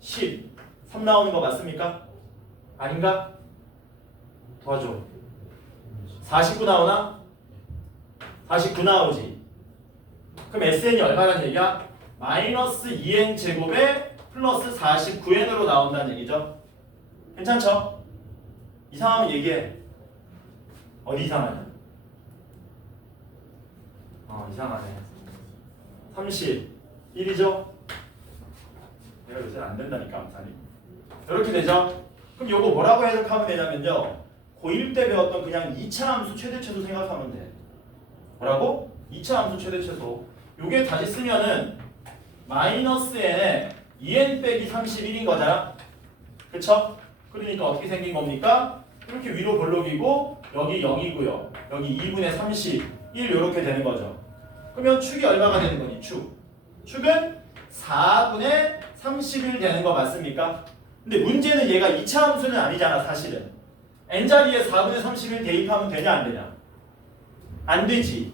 10, 3 나오는 거 맞습니까? 아닌가? 도와줘. 49 나오나? 49 나오지. 그럼 SN이 얼마란 얘기야? 마이너스 2n 제곱에 플러스 49n으로 나온다는 얘기죠. 괜찮죠? 이상하면 얘기해. 어디 이상하냐? 이상하네. 31이죠? 내가 요새 안 된다니까 암산이. 이렇게 되죠? 그럼 요거 뭐라고 해석하면 되냐면요. 고1 때 배웠던 그냥 2차 함수 최대치도 생각하면 돼. 뭐라고? 2차 함수 최대치도. 요게 다시 쓰면은 마이너스 n에 2n 빼기 31인 거잖아. 그쵸? 그러니까 어떻게 생긴 겁니까? 이렇게 위로 볼록이고 여기 0이고요. 여기 2분의 31 이렇게 되는 거죠. 그러면 축이 얼마가 되는 거니? 축은 4분의 31 되는 거 맞습니까? 근데 문제는 얘가 2차 함수는 아니잖아 사실은. n자리에 4분의 31 대입하면 되냐 안 되냐? 안 되지.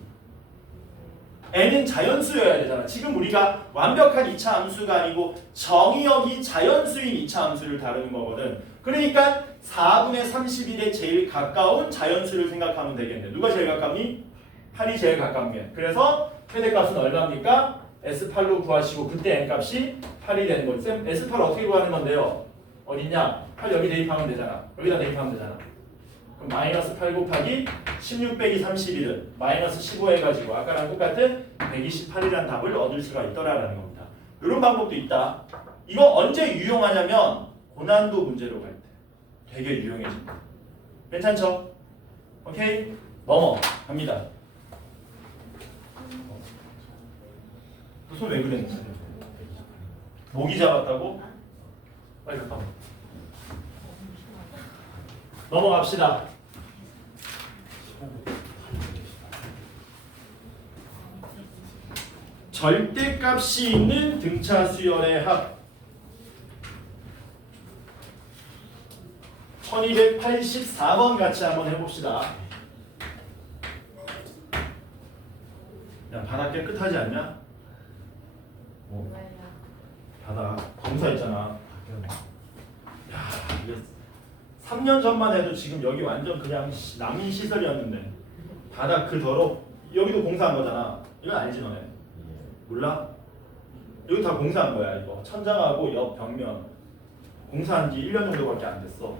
n은 자연수여야 되잖아. 지금 우리가 완벽한 2차 함수가 아니고 정의역이 자연수인 2차 함수를 다루는 거거든. 그러니까 4분의 31에 제일 가까운 자연수를 생각하면 되겠네. 누가 제일 가깝니? 8이 제일 가깝네. 그래서 최대값은 얼마입니까? S8로 구하시고 그때 n값이 8이 되는 거지. 쌤 S8 어떻게 구하는 건데요? 어딨냐? 8 여기 대입하면 되잖아. 여기다 대입하면 되잖아. 그럼 마이너스 8 곱하기 16 빼기 31은 마이너스 15 해가지고 아까랑 똑같은 128이라는 답을 얻을 수가 있더라라는 겁니다. 이런 방법도 있다. 이거 언제 유용하냐면 고난도 문제로 갈 때 되게 유용해집니다. 괜찮죠? 오케이? 넘어갑니다. 손 왜 그랬는지 모기 잡았다고? 빨리 잠깐만. 넘어갑시다. 절대값이 있는 등차 수열의 합 1284번 같이 한번 해봅시다. 야, 바닥 깨끗하지 않냐? 바닥 검사 있잖아. 야, 이게 3년 전만 해도 지금 여기 완전 그냥 난민 시설이었는데 바닥 그 더러 여기도 공사한 거잖아. 이건 알지 너네? 몰라? 여기 다 공사한 거야 이거. 천장하고 옆 벽면 공사한 지 1년 정도밖에 안 됐어.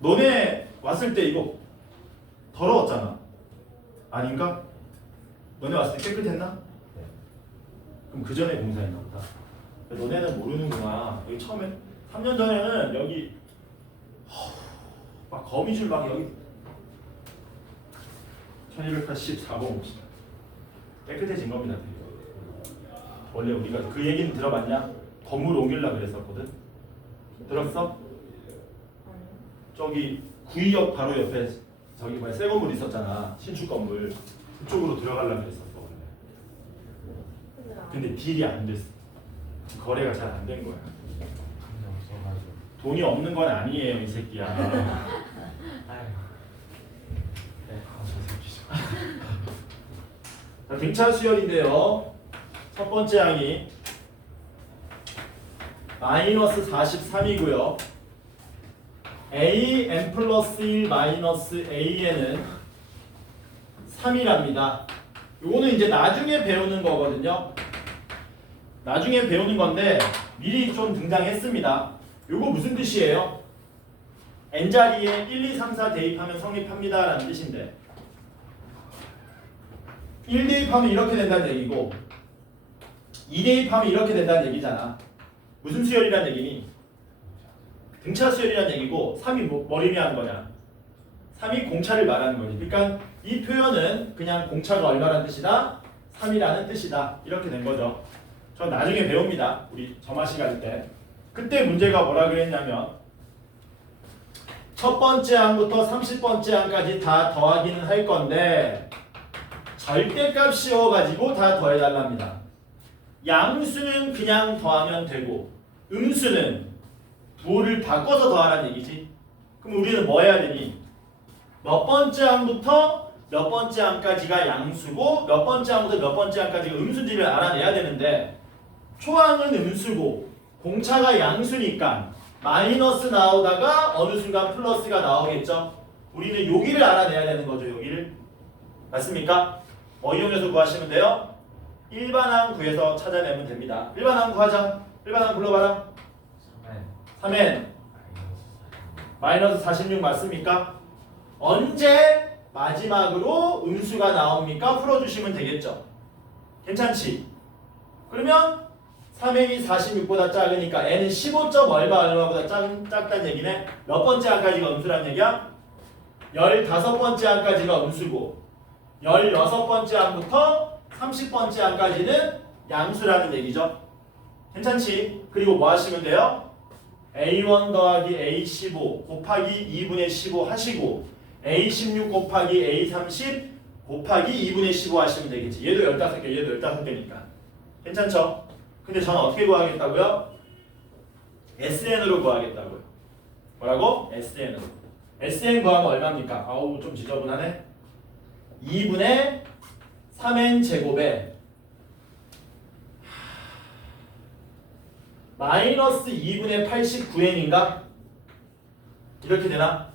너네 왔을 때 이거 더러웠잖아. 아닌가? 너네 왔을 때 깨끗했나? 그럼 그 전에 공사했나 보다. 너네는 모르는구나. 여기 처음에 3년 전에는 여기 막 거미줄 막 여기 1284번 봅시다. 깨끗해진 겁니다. 원래 우리가 그 얘기는 들어봤냐? 건물 옮기려고 그랬었거든. 들었어? 저기 구의역 바로 옆에 저기 뭐야 새 건물 있었잖아. 신축 건물 그쪽으로 들어가려고 그랬었어 원래. 근데 딜이 안 됐어. 거래가 잘 안 된 거야. 돈이 없는 건 아니에요 이 새끼야. 자, 등차 수열인데요. 첫 번째 항이 마이너스 43이고요. a n 플러스 1 마이너스 an은 3이랍니다. 요거는 이제 나중에 배우는 거거든요. 나중에 배우는 건데 미리 좀 등장했습니다. 요거 무슨 뜻이에요? n자리에 1, 2, 3, 4 대입하면 성립합니다 라는 뜻인데 1 대입하면 이렇게 된다는 얘기고 2 대입하면 이렇게 된다는 얘기잖아. 무슨 수열이란 얘기니? 등차 수열이란 얘기고 3이 뭘 의미하는 거냐? 3이 공차를 말하는 거지. 그러니까 이 표현은 그냥 공차가 얼마라는 뜻이다? 3이라는 뜻이다. 이렇게 된 거죠. 전 나중에 배웁니다. 우리 점화시 갈 때. 그때 문제가 뭐라 그랬냐면 첫 번째 항부터 30번째 항까지 다 더하기는 할 건데 절대값 씌워가지고 다 더해달랍니다. 양수는 그냥 더하면 되고 음수는 부호를 바꿔서 더하라는 얘기지. 그럼 우리는 뭐 해야 되니? 몇 번째 항부터 몇 번째 항까지가 양수고 몇 번째 항부터 몇 번째 항까지가 음수인지를 알아내야 되는데 초항은 음수고 공차가 양수니까 마이너스 나오다가 어느 순간 플러스가 나오겠죠. 우리는 여기를 알아내야 되는 거죠. 여기를. 맞습니까? 뭐 이용해서 구하시면 돼요? 일반항 구해서 찾아내면 됩니다. 일반항 구하자. 일반항 불러봐라. 3n 마이너스 46 맞습니까? 언제 마지막으로 음수가 나옵니까? 풀어주시면 되겠죠. 괜찮지? 그러면 3n이 46보다 작으니까 n은 15점 얼마보다 작다는 얘기네. 몇 번째 항까지가 음수란 얘기야? 15번째 항까지가 음수고 16번째 항부터 30번째 항까지는 양수라는 얘기죠. 괜찮지? 그리고 뭐 하시면 돼요? A1 더하기 A15 곱하기 2분의 15 하시고 A16 곱하기 A30 곱하기 2분의 15 하시면 되겠지. 얘도 15개, 얘도 15개니까. 괜찮죠? 근데 저는 어떻게 구하겠다고요? SN으로 구하겠다고요. 뭐라고? SN으로. SN 구하면 얼마입니까? 아우 좀 지저분하네. 2분의 3n 제곱에 마이너스 2분의 89n인가? 이렇게 되나?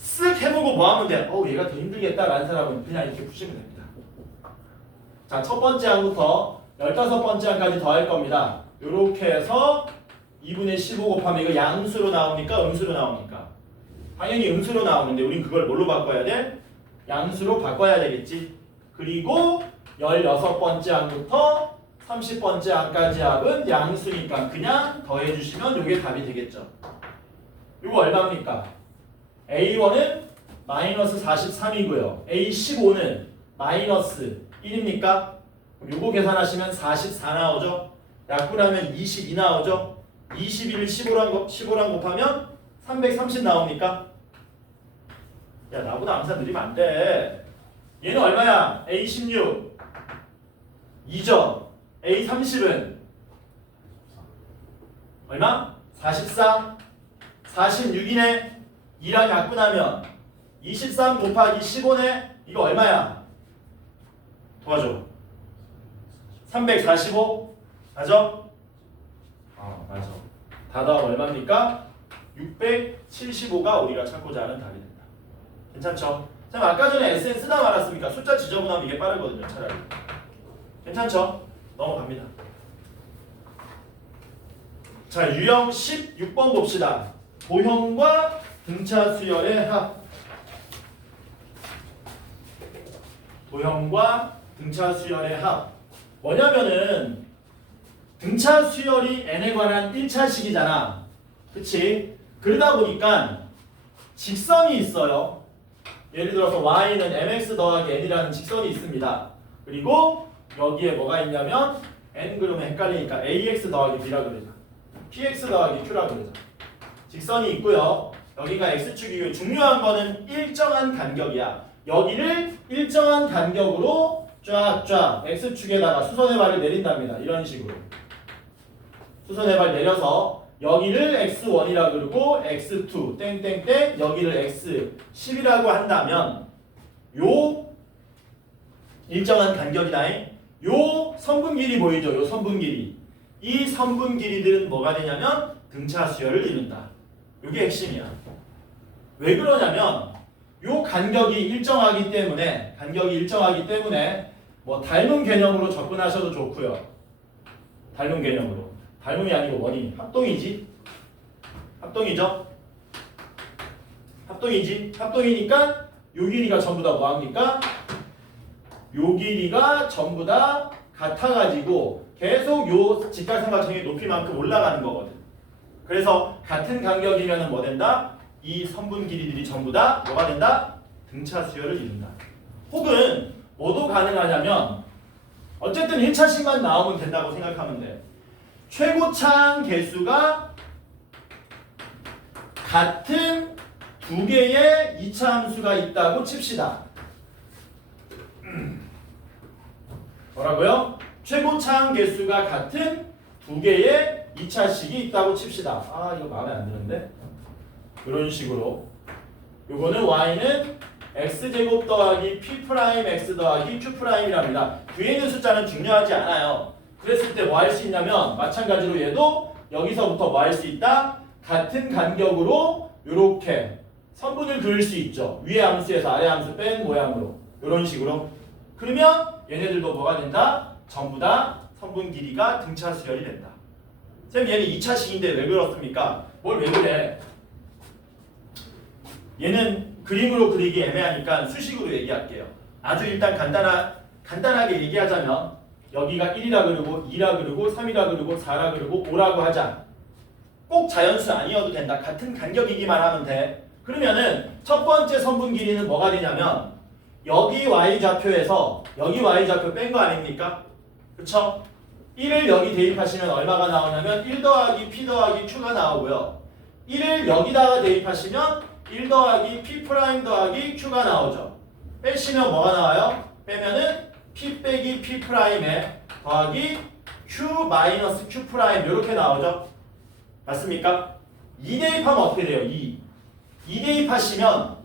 쓱 해보고 뭐 하면 돼? 얘가 더 힘들겠다라는 사람은 그냥 이렇게 푸시면 됩니다. 자, 첫 번째 항부터 15번째 항까지 더할 겁니다. 이렇게 해서 2분의 15 곱하면 이거 양수로 나옵니까? 음수로 나옵니까? 당연히 음수로 나오는데 우린 그걸 뭘로 바꿔야 돼? 양수로 바꿔야 되겠지. 그리고 16번째 항부터 30번째 항까지 합은 양수니까 그냥 더해주시면 이게 답이 되겠죠. 이거 얼마입니까? A1은 마이너스 43이고요. A15는 마이너스 1입니까? 그럼 요거 계산하시면 44 나오죠? 약분하면 22 나오죠? 21을 15랑 곱하면 330 나옵니까? 야 나보다 암산 느리면 안 돼. 얘는 얼마야? A16 2점 A30은 얼마? 44 46이네. 2랑 약분하면 23 곱하기 15네. 이거 얼마야? 도와줘. 345 맞아? 맞아. 다 더하면 얼마입니까? 675가 우리가 찾고자 하는 답이 된다. 괜찮죠? 자, 아까 전에 SN 쓰다 말았습니까? 숫자 지저분하면 이게 빠르거든요. 차라리. 괜찮죠? 넘어갑니다. 자, 유형 16번 봅시다. 도형과 등차 수열의 합. 도형과 등차 수열의 합. 뭐냐면은 등차 수열이 n에 관한 1차식이잖아. 그치? 그러다 보니까 직선이 있어요. 예를 들어서 y는 mx 더하기 n이라는 직선이 있습니다. 그리고 여기에 뭐가 있냐면 n 그러면 헷갈리니까 ax 더하기 b라 그러자. px 더하기 q라 그러자. 직선이 있고요. 여기가 x축이고 중요한 거는 일정한 간격이야. 여기를 일정한 간격으로 쫙쫙 x축에다가 수선의 발을 내린답니다. 이런 식으로. 수선의 발 내려서 여기를 x1이라 그러고 x2 땡땡땡 여기를 x10이라고 한다면 요 일정한 간격이다. 요 선분 길이 보이죠? 요 선분 길이. 이 선분 길이들은 뭐가 되냐면 등차 수열을 이룬다. 이게 핵심이야. 왜 그러냐면 요 간격이 일정하기 때문에 뭐 닮은 개념으로 접근하셔도 좋고요. 닮은 개념으로. 닮음이 아니고 뭐니? 합동이지. 합동이죠. 합동이지. 합동이니까 요 길이가 전부 다 뭐합니까? 요 길이가 전부 다 같아가지고 계속 요 직각삼각형의 높이만큼 올라가는 거거든. 그래서 같은 간격이면 뭐 된다? 이 선분 길이들이 전부 다 뭐가 된다? 등차 수열을 이룬다. 혹은 뭐도 가능하냐면 어쨌든 1차식만 나오면 된다고 생각하면 돼. 최고차항 개수가 같은 두 개의 2차 함수가 있다고 칩시다. 뭐라고요? 최고차항 개수가 같은 두 개의 2차식이 있다고 칩시다. 이거 마음에 안 드는데? 이런 식으로. 요거는 y는 x제곱 더하기 p 프라임 x 더하기 q 프라임이랍니다. 뒤에 있는 숫자는 중요하지 않아요. 그랬을 때 뭐 할 수 있냐면 마찬가지로 얘도 여기서부터 뭐 할 수 있다? 같은 간격으로 이렇게 선분을 그을 수 있죠. 위에 함수에서 아래 함수 뺀 모양으로 이런 식으로. 그러면 얘네들도 뭐가 된다? 전부 다 선분 길이가 등차 수열이 된다. 쌤 얘는 2차식인데 왜 그렇습니까? 뭘 왜 그래? 얘는 그림으로 그리기 애매하니까 수식으로 얘기할게요. 아주 일단 간단하게 얘기하자면 여기가 1이라 그러고 2라 그러고 3이라 그러고 4라 그러고 5라고 하자. 꼭 자연수 아니어도 된다. 같은 간격이기만 하면 돼. 그러면은 첫 번째 선분 길이는 뭐가 되냐면 여기 y좌표에서 여기 y좌표 뺀 거 아닙니까? 그쵸? 1을 여기 대입하시면 얼마가 나오냐면 1 더하기 p 더하기 q가 나오고요. 1을 여기다가 대입하시면 1 더하기 p 프라임 더하기 q가 나오죠. 빼시면 뭐가 나와요? 빼면은 p 빼기 p 프라임에 더하기 q 마이너스 q 프라임 이렇게 나오죠. 맞습니까? 2 대입하면 어떻게 돼요? 2 대입하시면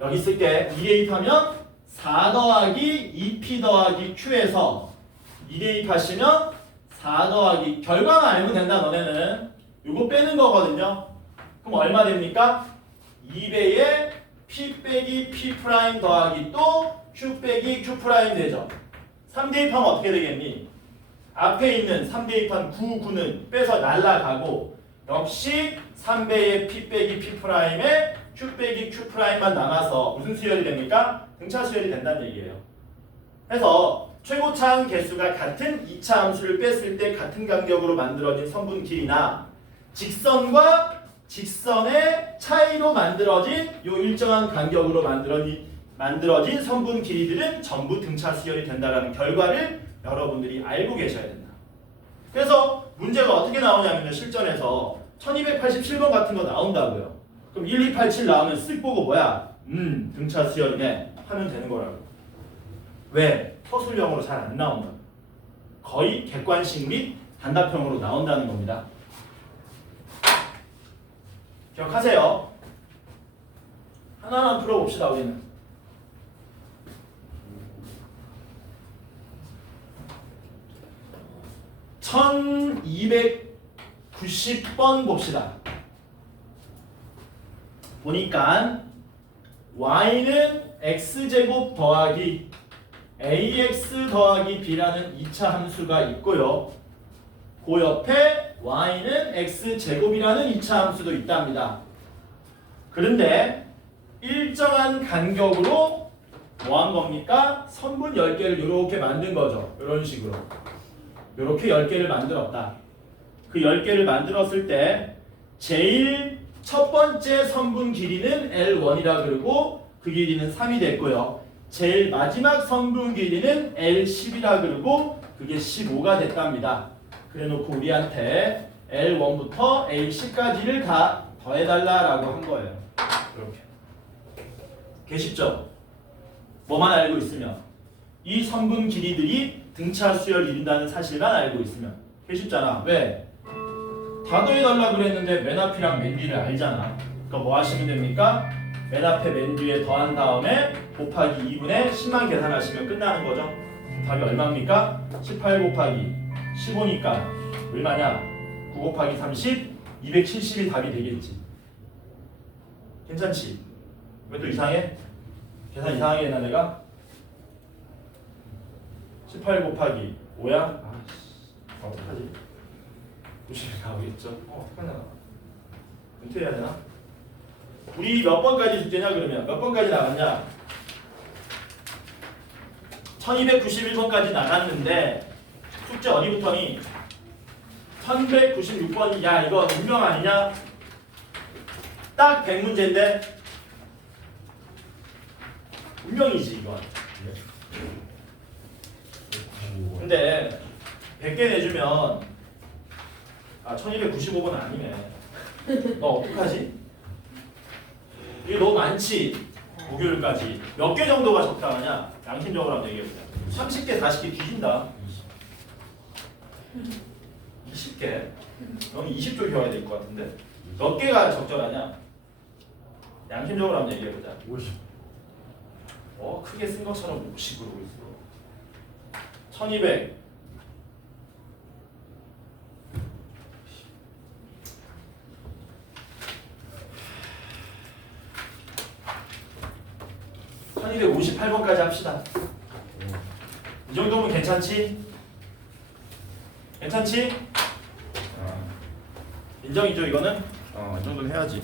여기 쓸게. 2 대입하면 4 더하기 2p 더하기 q에서 2 대입하시면 4 더하기 결과만 알면 된다. 너네는 이거 빼는 거거든요. 그럼 얼마 됩니까? 2배의 p 빼기 p 프라임 더하기 또 q 빼기 q 프라임 되죠. 3 대입하면 어떻게 되겠니? 앞에 있는 3 대입한 9는 빼서 날라가고 역시 3배의 p 빼기 p 프라임에 q 빼기 q 프라임만 남아서 무슨 수열이 됩니까? 등차 수열이 된다는 얘기예요. 그래서 최고차항 개수가 같은 2차 함수를 뺐을 때 같은 간격으로 만들어진 선분 길이나 직선과 직선의 차이로 만들어진 요 일정한 간격으로 만들어진 선분 길이들은 전부 등차 수열이 된다라는 결과를 여러분들이 알고 계셔야 된다. 그래서 문제가 어떻게 나오냐면요. 실전에서 1287번 같은 거 나온다고요. 그럼 1287 나오면 쓱 보고 뭐야? 등차 수열이네 하면 되는 거라고. 왜? 서술형으로 잘 안 나온다. 거의 객관식 및 단답형으로 나온다는 겁니다. 기억하세요. 하나만 풀어봅시다. 우리는 1290번 봅시다. 보니까 y는 x제곱 더하기 ax 더하기 b라는 2차 함수가 있고요. 그 옆에 y는 x제곱이라는 2차 함수도 있답니다. 그런데 일정한 간격으로 뭐 한 겁니까? 선분 10개를 이렇게 만든 거죠. 이런 식으로. 이렇게 10개를 만들었다. 그 10개를 만들었을 때 제일 첫 번째 선분 길이는 L1이라 그러고 그 길이는 3이 됐고요. 제일 마지막 선분 길이는 L10이라 그러고 그게 15가 됐답니다. 그래놓고 우리한테 L1부터 L10까지를 다 더해달라라고 한 거예요. 이렇게. 계십죠? 뭐만 알고 있으면 이 선분 길이들이 등차 수열 이룬다는 사실만 알고 있으면 계십잖아. 왜? 다 더해달라 그랬는데 맨 앞이랑 맨 뒤를 알잖아. 그러니까 뭐 하시면 됩니까? 맨 앞에 맨 뒤에 더한 다음에 곱하기 2분의 10만 계산하시면 끝나는 거죠. 답이 얼마입니까? 18 곱하기 15니까 얼마냐? 9 곱하기 30, 270이 답이 되겠지. 괜찮지? 왜 또 이상해? 계산 이상하게 했나 내가? 18 곱하기 5야? 어떡하지? 90이 나오겠죠? 어떡하냐? 어떻게 해야 되나? 우리 몇 번까지 숙제냐 그러면? 몇 번까지 나갔냐? 1291번까지 나갔는데 숙제 어디부터니? 1196번이 야 이거 운명 아니냐? 딱 100문제인데 운명이지 이건. 근데 100개 내주면 1295번 아니네. 너 어떡하지? 이게 너무 많지? 목요일까지 몇 개 정도가 적당하냐? 양심적으로 한번 얘기해보자. 30개 40개 뒤진다. 20개. 너는 20줄 배워야 될 것 같은데. 몇 개가 적절하냐? 양심적으로 한번 얘기해보자. 50. 크게 쓴 것처럼 50 그러고 있어. 1200. 1258번까지 합시다. 이 정도면 괜찮지? 괜찮지? 인정이죠 이거는? 이 정도는 해야지.